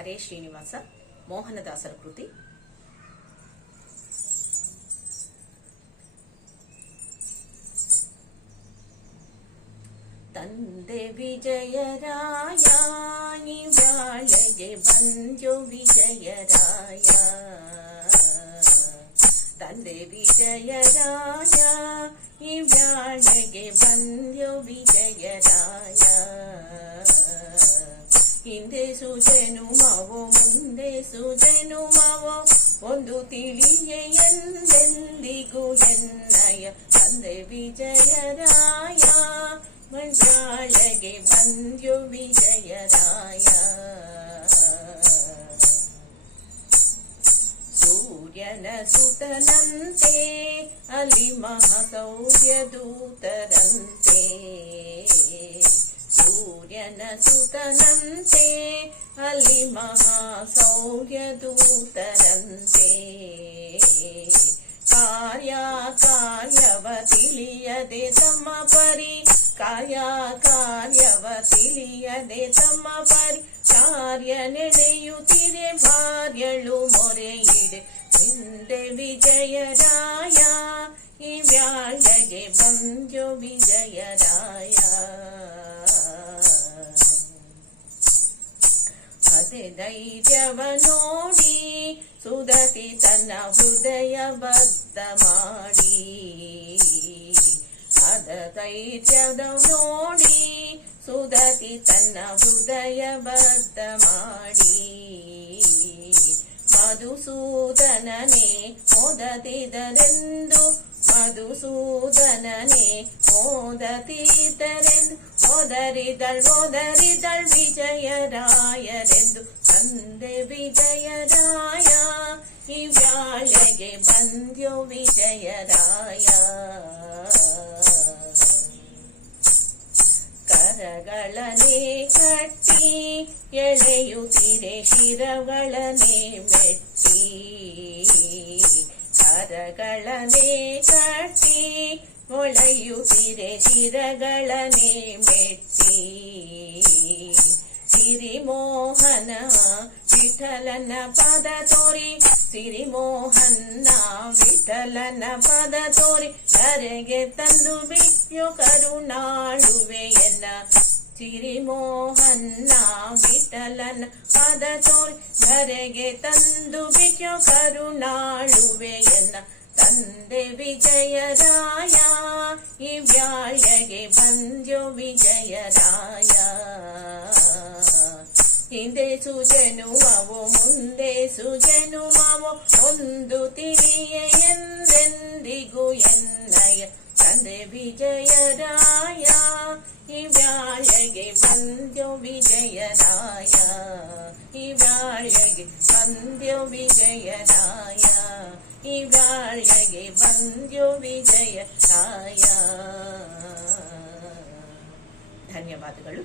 ಹರೇ ಶ್ರೀನಿವಾಸ ಮೋಹನದಾಸರ ಕೃತಿ. ತಂದೆ ವಿಜಯರಾಯ ನಿವ್ಯಾಳೆಗೆ ಬಂದ್ಯೋ ವಿಜಯರಾಯ, ತಂದೆ ವಿಜಯರಾಯ ನಿವ್ಯಾಳೆಗೆ ಬಂದ್ಯೋ ವಿಜಯರಾಯ. ಹಿಂದೆ ಸುಜನುಮವೋ ಮುಂದೆ ಸುಜನುಮವೋ ಒಂದು ತಿಳಿಯೆ ಎಂದೆಂದಿಗೂ ಎನ್ನಯ, ತಂದೆ ವಿಜಯರಾಯ ಮಂಡ್ಯಾಳೆಗೆ ಬಂದ್ಯೋ ವಿಜಯರಾಯ. ಸೂರ್ಯನ ಸುತನಂತೆ ಅಲ್ಲಿ ಮಹಾಸೌರ್ಯ ದೂತರಂತೆ, ಸೂರ್ಯನ ಸುತನಂತೆ ಅಲ್ಲಿ ಮಹಾಸೌರ್ಯ ದೂತರಂತೆ. ಕಾರ್ಯವ ತಿಳಿಯದೆ ತಮ್ಮ ಪರಿ, ಕಾರ್ಯವ ತಿಳಿಯದೆ ತಮ್ಮ ಪರಿ ಕಾರ್ಯ ನೆನೆಯುತ್ತಿರೆ ಭಾರ್ಯಳು ಮೊರೆಯಿಡೆ, ಹಿಂದೆ ವಿಜಯರಾಯ ಈ ವ್ಯಾಳಗೆ ಬಂದ್ಯೋ ವಿಜಯರಾಯ. ಅದೇ ಧೈರ್ಯವ ನೋಡಿ ಸುದತಿ ತನ್ನ ಹೃದಯ ಬದ್ಧ ಮಾಡಿ, ಅದ ಧೈರ್ಯದ ನೋಡಿ ಸುದತಿ ತನ್ನ ಹೃದಯ ಬದ್ಧ ಮಾಡಿ. ಮಧುಸೂದನನೇ ಮೋದತಿದರೆಂದು, ಮಧುಸೂದನನೇ ಮೋದತಿದರೆಂದು ಓದರಿದಳ್ ವಿಜಯರಾಯರೆಂದು, ತಂದೆ ವಿಜಯರಾಯ ಈ ವ್ಯಾಳೆಗೆ ಬಂದ್ಯೋ ವಿಜಯರಾಯ. ಕರಗಳನೆ ಕಟ್ಟಿ ಎಳೆಯುತ್ತಿರೆ ಶಿರಗಳನೆ ಮೆಟ್ಟಿ, ಕರಗಳನೆ ಕಟ್ಟಿ ಮೊಳೆಯುತ್ತಿರೆ ಶಿರಗಳನೆ ಮೆಟ್ಟಿ. ಸಿರಿಮೋಹನ ವಿಠಲನ ಪದ ತೋರಿ, ಸಿರಿಮೋಹನ ವಿಠಲನ ಪದ ತೋರಿ ಧರೆಗೆ ತಂದು ಬಿಟ್ಯೋ ಕರುಣಾಳುವೆಯನ್ನ. ಸಿರಿಮೋಹನ ವಿಠಲನ ಪದ ತೋರಿ ಧರೆಗೆ ತಂದು ಬಿಟ್ಯೋ ಕರುಣಾಳುವೆಯನ್ನ, ತಂದೆ ವಿಜಯರಾಯ ಈ ವ್ಯಾಳಗೆ ಬಂದ್ಯೋ ವಿಜಯರಾಯ. ಹಿಂದೆ ಸುಜನುಮವೋ ಮುಂದೆ ಸುಜನುಮವೋ ಒಂದು ತಿಳಿಯೆ ಎಂದೆಂದಿಗೂ ಎನ್ನಯ, ತಂದೆ ವಿಜಯರಾಯ ಈ ವ್ಯಾಳಗೆ ಬಂದ್ಯೋ ವಿಜಯರಾಯ. ಈ ವ್ಯಾಳಗೆ ಬಂದ್ಯೋ ವಿಜಯರಾಯ, ಈ ವ್ಯಾಳಗೆ ಬಂದ್ಯೋ ವಿಜಯರಾಯ. ಧನ್ಯವಾದಗಳು.